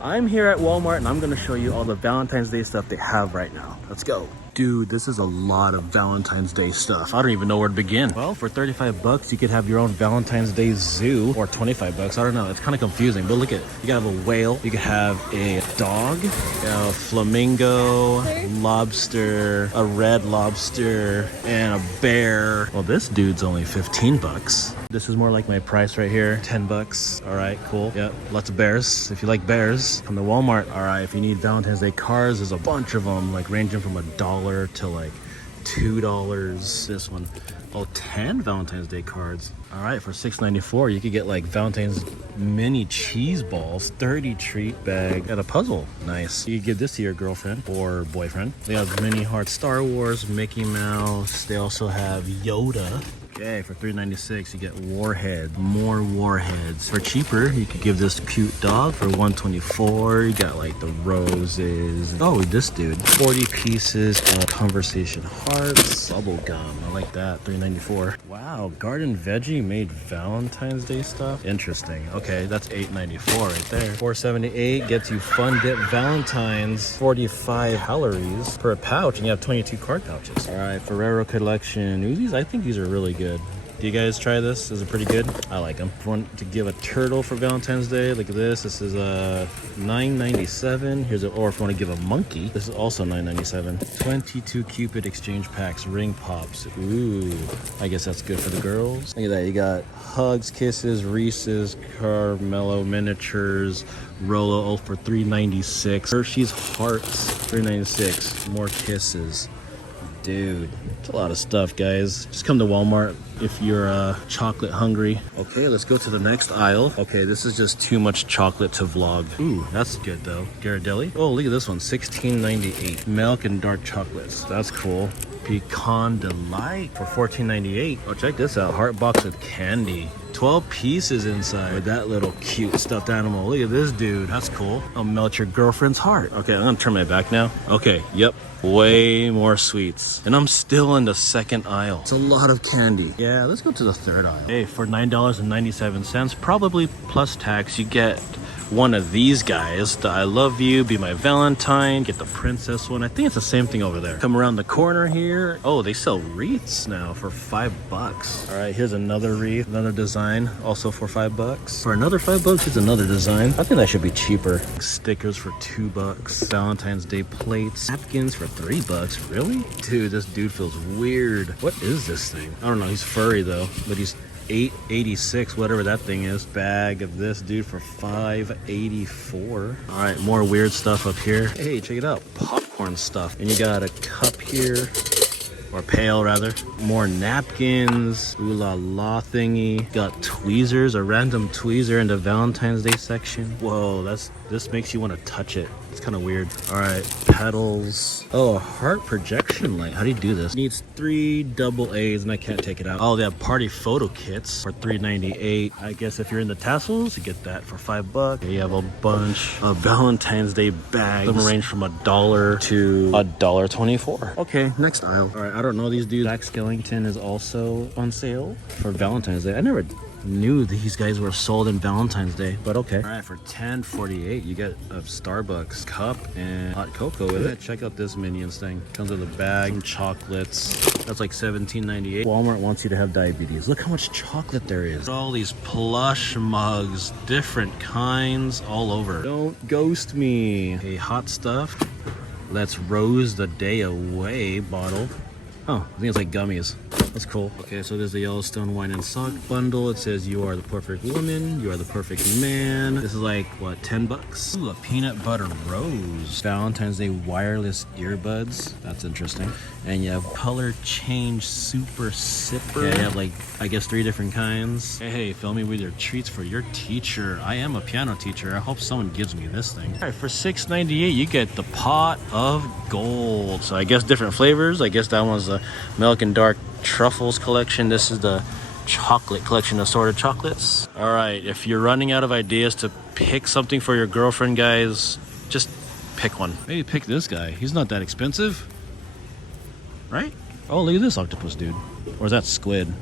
I'm here at Walmart and I'm gonna show you all the Valentine's Day stuff they have right now. Let's go. Dude, this is a lot of Valentine's Day stuff. I don't even know where to begin. Well, for 35 bucks, you could have your own Valentine's Day zoo, or 25 bucks. I don't know. It's kind of confusing, but look at, you could have a whale, you could have a dog, a flamingo, lobster, a red lobster, and a bear. Well, this dude's only 15 bucks. This is more like my price right here, 10 bucks. All right, cool. Yep, lots of bears. If you like bears, come to Walmart. All right, if you need Valentine's Day cards, there's a bunch of them, like ranging from $1 to like $2. This one, oh, 10 Valentine's Day cards. All right, for $6.94, you could get like Valentine's mini cheese balls, 30 treat bag, and a puzzle. Nice. You could give this to your girlfriend or boyfriend. They have mini heart Star Wars, Mickey Mouse. They also have Yoda. Okay, for $3.96 you get warhead, more warheads. For cheaper, you could give this cute dog for $1.24. You got like the roses. Oh, this dude, 40 pieces of conversation hearts, bubble gum. I like that, $3.94. Wow, garden veggie made Valentine's Day stuff. Interesting. Okay, that's $8.94 right there. $4.78 gets you Fun Dip Valentines, 45 calories per pouch, and you have 22 card pouches. All right, Ferrero Collection Uzis. I think these are really good. Do you guys try this? Is it pretty good? I like them. If you want to give a turtle for Valentine's Day, look at this. This is $9.97. Here's a, or if you want to give a monkey, this is also $9.97. 22 Cupid exchange packs, ring pops. Ooh, I guess that's good for the girls. Look at that. You got hugs, kisses, Reese's, Carmelo miniatures, Rolo, all for $3.96. Hershey's hearts, $3.96. More kisses. Dude, it's a lot of stuff, guys. Just come to Walmart if you're chocolate hungry. Okay, let's go to the next aisle. Okay, this is just too much chocolate to vlog. Ooh, that's good though. Ghirardelli. Oh, look at this one, $16.98. Milk and dark chocolates. That's cool. Pecan Delight for $14.98. Oh, check this out. Heart box with candy. 12 pieces inside with that little cute stuffed animal. Look at this dude. That's cool. I'll melt your girlfriend's heart. Okay, I'm gonna turn my back now. Okay, yep. Way more sweets. And I'm still in the second aisle. It's a lot of candy. Yeah, let's go to the third aisle. Hey, for $9.97, probably plus tax, you get one of these guys, the I Love You, Be My Valentine, get the princess one. I think it's the same thing over there. Come around the corner here. Oh, they sell wreaths now for $5. All right, here's another wreath, another design, also for $5. For another $5, here's another design. I think that should be cheaper. Stickers for $2. Valentine's Day plates. Napkins for $3. Really? Dude, this dude feels weird. What is this thing? I don't know. He's furry though, but he's $8.86, whatever that thing is. Bag of this dude for $5.84. All right, more weird stuff up here. Hey, check it out, popcorn stuff. And you got a cup here, or pail rather. More napkins, ooh la la thingy. Got tweezers, a random tweezer in the Valentine's Day section. Whoa, this makes you want to touch it. It's kind of weird. All right, petals. Oh, a heart projection light. How do you do this? It needs 3 double A's and I can't take it out. Oh, they have party photo kits for $3.98. I guess if you're into tassels, you get that for $5. You have a bunch of Valentine's Day bags. Some range from $1 to $1.24. Okay, next aisle. All right, I don't know these dudes. Jack Skellington is also on sale for Valentine's Day. I never knew these guys were sold in Valentine's Day, but okay. All right, for $10.48 you get a Starbucks cup and hot cocoa with it. Check out this Minions thing. Comes with a bag, some chocolates. That's like $17.98. Walmart wants you to have diabetes. Look how much chocolate there is. All these plush mugs, different kinds, all over. Don't ghost me. Hey, hot stuff. Let's rose the day away bottle. Oh, I think it's like gummies. That's cool. Okay, so there's the Yellowstone wine and sock bundle. It says you are the perfect woman, you are the perfect man. This is like, what, $10? Ooh, a peanut butter rose. Valentine's Day wireless earbuds. That's interesting. And you have color change super sipper. Yeah, you have like, I guess 3 different kinds. Hey, fill me with your treats for your teacher. I am a piano teacher. I hope someone gives me this thing. All right, for $6.98, you get the pot of gold. So I guess different flavors. I guess that one's the milk and dark truffles collection. This is the chocolate collection, assorted chocolates. All right, if you're running out of ideas to pick something for your girlfriend, guys, just pick one. Maybe pick this guy. He's not that expensive, right? Oh, look at this octopus dude. Or is that squid?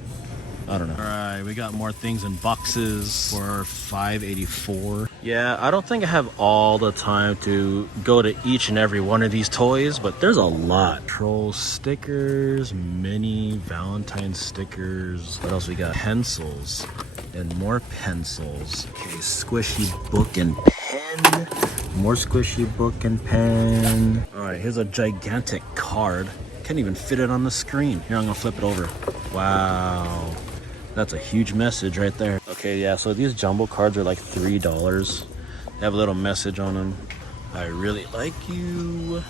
I don't know. All right, we got more things in boxes for $5.84. Yeah, I don't think I have all the time to go to each and every one of these toys, but there's a lot. Troll stickers, mini Valentine stickers. What else we got? Pencils and more pencils. Okay, squishy book and pen. More squishy book and pen. All right, here's a gigantic card. Can't even fit it on the screen. Here, I'm gonna flip it over. Wow. That's a huge message right there. Okay, yeah, so these jumbo cards are like $3. They have a little message on them. I really like you.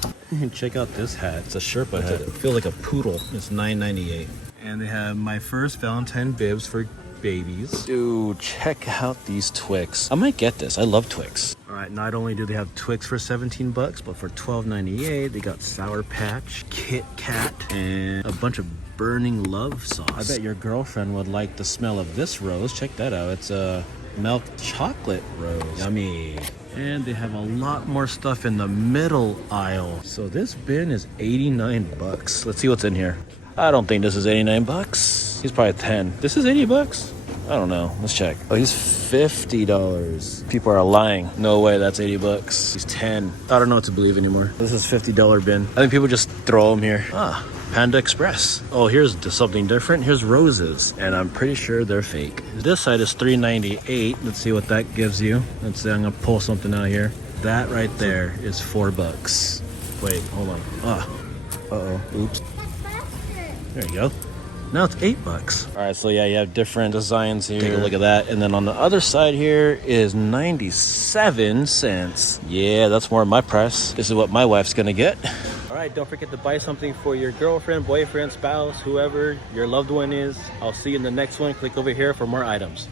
Check out this hat. It's a Sherpa hat. It feels like a poodle. It's $9.98. And they have my first Valentine bibs for babies. Dude, check out these Twix. I might get this. I love Twix. All right, not only do they have Twix for 17 bucks, but for $12.98, they got Sour Patch, Kit Kat, and a bunch of burning love sauce. I bet your girlfriend would like the smell of this rose. Check that out. It's a milk chocolate rose. Yummy. And they have a lot more stuff in the middle aisle. So this bin is 89 bucks. Let's see what's in here. I don't think this is 89 bucks. He's probably 10. This is 80 bucks? I don't know. Let's check. Oh, he's $50. People are lying. No way, that's 80 bucks. He's 10. I don't know what to believe anymore. This is $50 bin. I think people just throw them here. Ah, Panda Express. Oh, here's something different. Here's roses, and I'm pretty sure they're fake. This side is $3.98. Let's see what that gives you. Let's see. I'm gonna pull something out here. That right there is 4 bucks. Wait, hold on. Ah, uh-oh. Oops. There you go. Now it's 8 bucks. All right, so yeah, you have different designs here. Take a look at that. And then on the other side here is 97 cents. Yeah, that's more of my price. This is what my wife's gonna get. All right, don't forget to buy something for your girlfriend, boyfriend, spouse, whoever your loved one is. I'll see you in the next one. Click over here for more items.